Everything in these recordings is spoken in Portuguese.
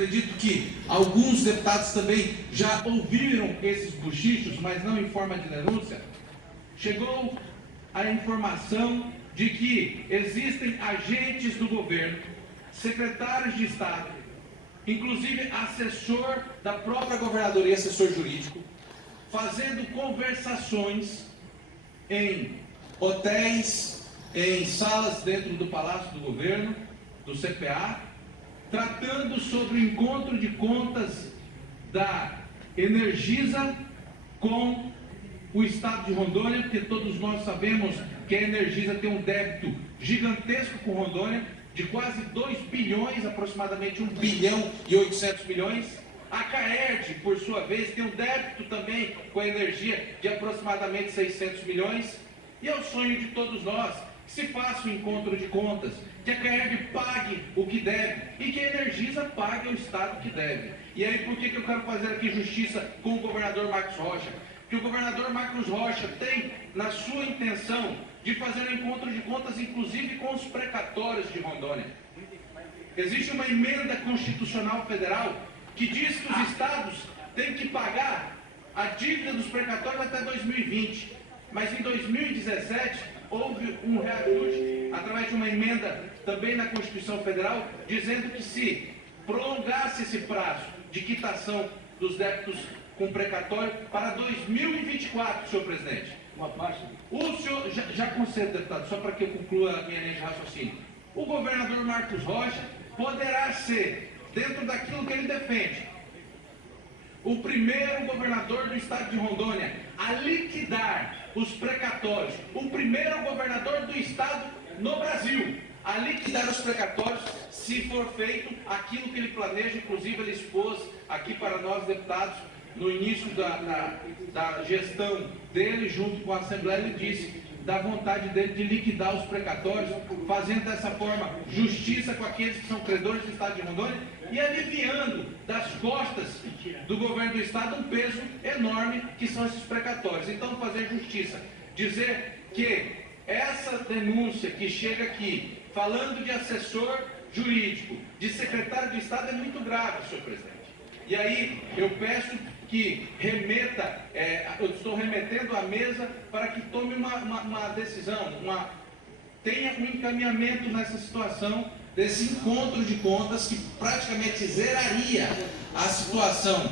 acredito que alguns deputados também já ouviram esses bochichos, mas não em forma de denúncia, chegou a informação de que existem agentes do governo, secretários de Estado, inclusive assessor da própria governadoria, assessor jurídico, fazendo conversações em hotéis, em salas dentro do Palácio do Governo, do CPA, tratando sobre o encontro de contas da Energisa com o Estado de Rondônia, porque todos nós sabemos que a Energisa tem um débito gigantesco com Rondônia, de quase 2 bilhões, aproximadamente 1 bilhão e 800 milhões. A CAERD, por sua vez, tem um débito também com a energia de aproximadamente 600 milhões. E é o sonho de todos nós que se faça um encontro de contas, que a CAERD pague o que deve e que a Energisa pague ao Estado que deve. E aí, por que eu quero fazer aqui justiça com o governador Marcos Rocha? Que o governador Marcos Rocha tem na sua intenção de fazer um encontro de contas, inclusive com os precatórios de Rondônia. Existe uma emenda constitucional federal que diz que os estados têm que pagar a dívida dos precatórios até 2020. Mas em 2017 houve um reajuste através de uma emenda também na Constituição Federal, dizendo que se prolongasse esse prazo de quitação dos débitos com precatório para 2024, senhor presidente. O senhor, já concedo, deputado, só para que eu conclua a minha linha de raciocínio. O governador Marcos Rocha poderá ser, dentro daquilo que ele defende, o primeiro governador do estado de Rondônia a liquidar os precatórios, o primeiro governador do estado no Brasil a liquidar os precatórios, se for feito aquilo que ele planeja. Inclusive ele expôs aqui para nós, deputados, no início da gestão dele, junto com a Assembleia, ele disse da vontade dele de liquidar os precatórios, fazendo dessa forma justiça com aqueles que são credores do estado de Rondônia e aliviando das costas do governo do estado um peso enorme que são esses precatórios. Então, fazer justiça, dizer que essa denúncia que chega aqui, falando de assessor jurídico, de secretário de Estado, é muito grave, senhor presidente. E aí, eu peço que remeta, eu estou remetendo à mesa para que tome uma decisão, tenha um encaminhamento nessa situação desse encontro de contas que praticamente zeraria a situação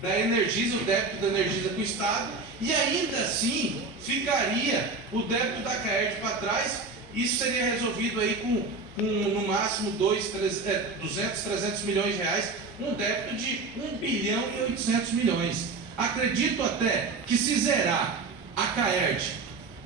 da Energisa, o débito da Energisa com o Estado, e ainda assim ficaria o débito da CAERD para trás. Isso seria resolvido aí com no máximo 200, 300 milhões de reais, um débito de 1 bilhão e 800 milhões. Acredito até que se zerar a CAERD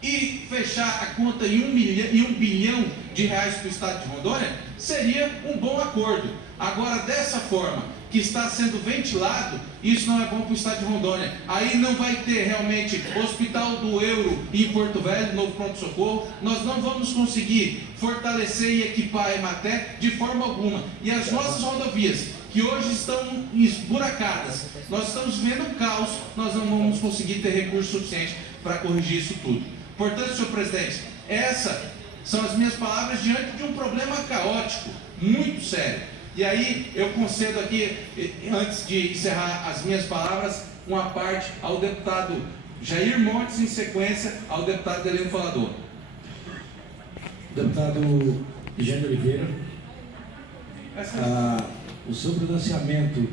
e fechar a conta em 1 bilhão de reais para o estado de Rondônia, seria um bom acordo. Agora, dessa forma que está sendo ventilado, isso não é bom para o estado de Rondônia. Aí não vai ter realmente Hospital do Euro em Porto Velho, novo pronto-socorro. Nós não vamos conseguir fortalecer e equipar a Emater de forma alguma. E as nossas rodovias, que hoje estão esburacadas, nós estamos vendo um caos, nós não vamos conseguir ter recurso suficiente para corrigir isso tudo. Portanto, senhor presidente, essas são as minhas palavras diante de um problema caótico, muito sério. E aí eu concedo aqui, antes de encerrar as minhas palavras, uma parte ao deputado Jair Montes, em sequência ao deputado Delino Falador. Deputado Eugênio Oliveira, o seu pronunciamento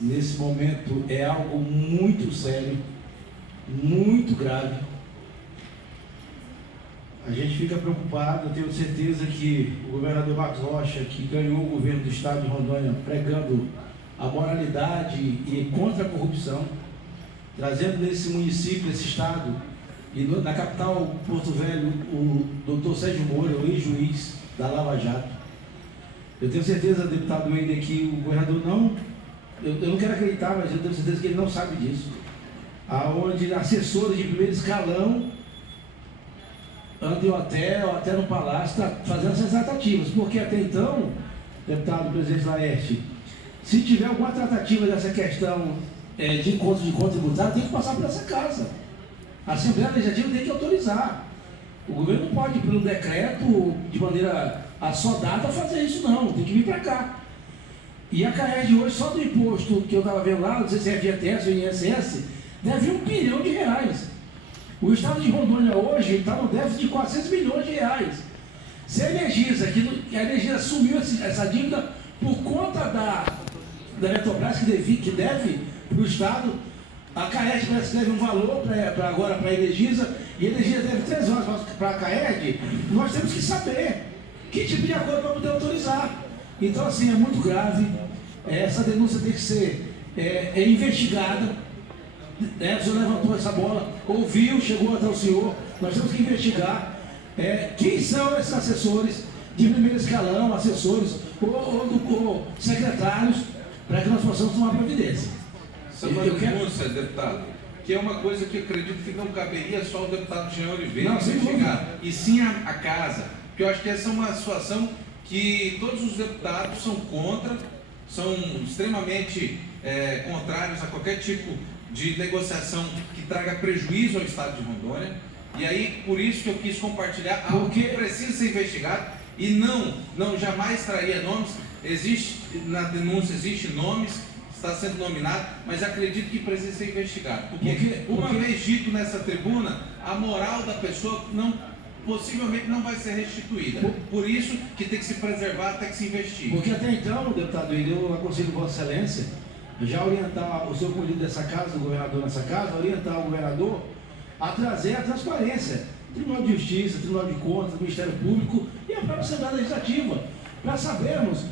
nesse momento é algo muito sério, muito grave. A gente fica preocupado. Eu tenho certeza que o governador Marcos Rocha, que ganhou o governo do estado de Rondônia pregando a moralidade e contra a corrupção, trazendo nesse município, nesse estado, e na capital Porto Velho, o doutor Sérgio Moura, o ex-juiz da Lava Jato. Eu tenho certeza, deputado Wender, que o governador não, eu não quero acreditar, mas eu tenho certeza que ele não sabe disso, aonde assessores de primeiro escalão andam em hotel, até no palácio, tá fazendo essas tratativas, porque até então, deputado presidente Laerte, se tiver alguma tratativa dessa questão de encontro de conta tributária, tem que passar por essa casa. A Assembleia Legislativa tem que autorizar. O governo não pode, por um decreto, de maneira assodada, fazer isso não, tem que vir para cá. E a CAERD hoje, só do imposto que eu estava vendo lá, não sei se é FGTS ou ISS, deve R$1 bilhão. O estado de Rondônia hoje está no déficit de R$400 milhões. Se a Energisa, que a Energisa assumiu essa dívida por conta da Eletrobras, que deve para o estado, a CAERD deve um valor agora para a Energisa, e a Energisa deve 3 horas para a CAERD. Nós temos que saber que tipo de acordo para poder autorizar. Então, assim, é muito grave. Essa denúncia tem que ser investigada. O senhor levantou essa bola, ouviu, chegou até o senhor. Nós temos que investigar quem são esses assessores de primeiro escalão, assessores ou secretários, para que nós possamos tomar providência. São uma denúncia, deputado, que é uma coisa que eu acredito que não caberia só o deputado Jean Oliveira investigar, e sim a casa. Porque eu acho que essa é uma situação que todos os deputados são contra, são extremamente contrários a qualquer tipo de negociação que traga prejuízo ao estado de Rondônia. E aí, por isso que eu quis compartilhar algo que precisa ser investigado e não jamais traria nomes. Existe, na denúncia, existe nomes, está sendo nominado, mas acredito que precisa ser investigado. Porque uma vez dito nessa tribuna, a moral da pessoa possivelmente não vai ser restituída. Por isso que tem que se preservar, tem que se investir. Porque até então, deputado, eu aconselho Vossa Excelência já orientar o senhor político dessa casa, o governador nessa casa, orientar o governador a trazer a transparência. Tribunal de Justiça, Tribunal de Contas, Ministério Público e a própria Assembleia Legislativa, para sabermos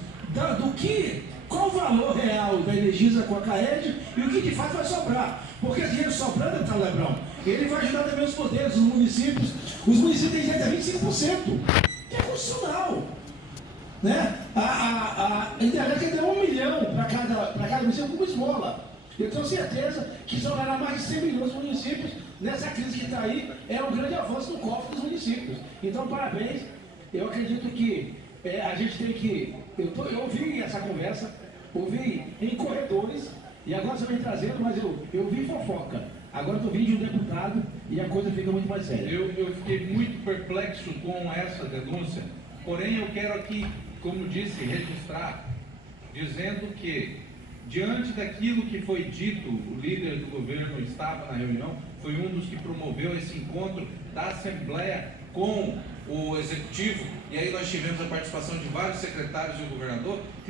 qual o valor real da Energisa com a CAERD e o que de fato vai sobrar. Porque esse dinheiro sobrando, deputado Lebrão, ele vai ajudar também os poderes, os municípios. Os municípios têm direito a 25%, que é constitucional. Né? A internet deu R$1 milhão para cada município como esmola. Eu tenho certeza que sobrará mais de 100 milhões para os municípios. Nessa crise que está aí, é um grande avanço no cofre dos municípios. Então, parabéns. Eu acredito que a gente tem que... Eu ouvi essa conversa, ouvi em corredores, e agora você vem trazendo, mas eu vi fofoca. Agora estou vindo de um deputado e a coisa fica muito mais séria. Eu fiquei muito perplexo com essa denúncia, porém eu quero aqui, como disse, registrar, dizendo que, diante daquilo que foi dito, o líder do governo estava na reunião, foi um dos que promoveu esse encontro da Assembleia com o Executivo, e aí nós tivemos a participação de vários secretários e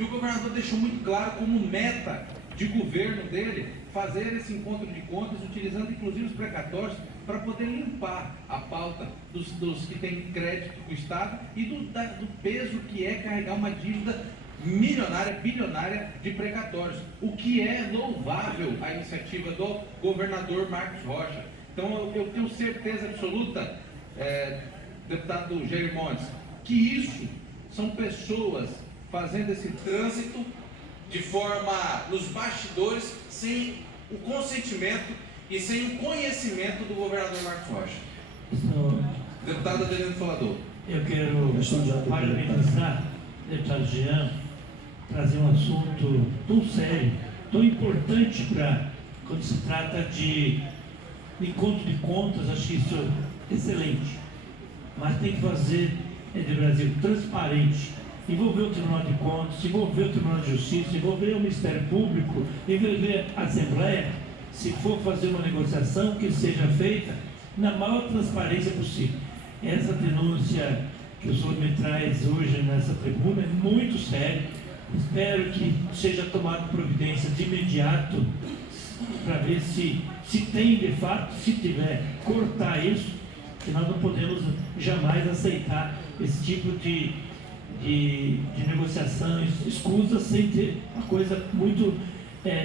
o governador deixou muito claro como meta de governo dele fazer esse encontro de contas, utilizando inclusive os precatórios para poder limpar a pauta dos que têm crédito com o Estado e do peso que é carregar uma dívida milionária, bilionária de precatórios, o que é louvável a iniciativa do governador Marcos Rocha. Então eu tenho certeza absoluta, deputado Jair Montes, que isso são pessoas fazendo esse trânsito de forma nos bastidores, sem o consentimento e sem o conhecimento do governador Marcos Rocha. Deputado Adelino Falador. Eu quero parabenizar o deputado Jean, trazer um assunto tão sério, tão importante quando se trata de encontro de contas. Acho que isso é excelente, mas tem que fazer de Brasil transparente, envolver o Tribunal de Contas, envolver o Tribunal de Justiça, envolver o Ministério Público, envolver a Assembleia. Se for fazer uma negociação, que seja feita na maior transparência possível. Essa denúncia que o senhor me traz hoje nessa tribuna é muito séria. Espero que seja tomada providência de imediato para ver se tem de fato, se tiver, cortar isso, que nós não podemos jamais aceitar esse tipo de negociação escusa sem ter uma coisa muito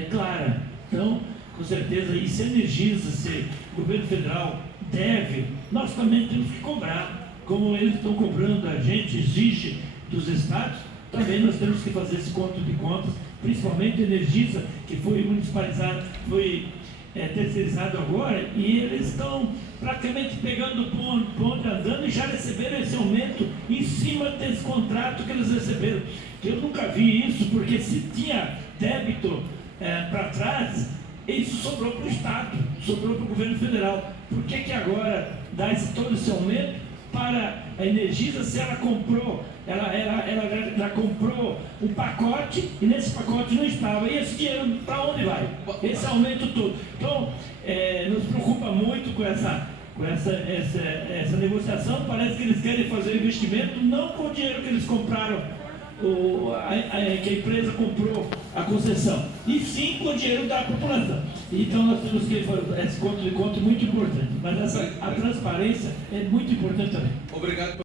clara. Então, com certeza, e se a Energisa, se o governo federal deve, nós também temos que cobrar, como eles estão cobrando, a gente exige dos estados, também nós temos que fazer esse conto de contas, principalmente a Energisa, que foi municipalizada, foi terceirizado agora, e eles estão praticamente pegando o ponto andando e já receberam esse aumento em cima desse contrato que eles receberam. Eu nunca vi isso, porque se tinha débito para trás, isso sobrou para o Estado, sobrou para o governo federal. Por que agora dá todo esse aumento para a Energisa, se ela comprou ela já comprou um pacote e nesse pacote não estava. E esse dinheiro para onde vai? Esse aumento todo. Então, nos preocupa muito com essa negociação. Parece que eles querem fazer o investimento não com o dinheiro que eles compraram, que a empresa comprou a concessão, e sim com o dinheiro da população. Então nós temos que fazer esse conto de conta muito importante. Mas a transparência é muito importante também. Obrigado.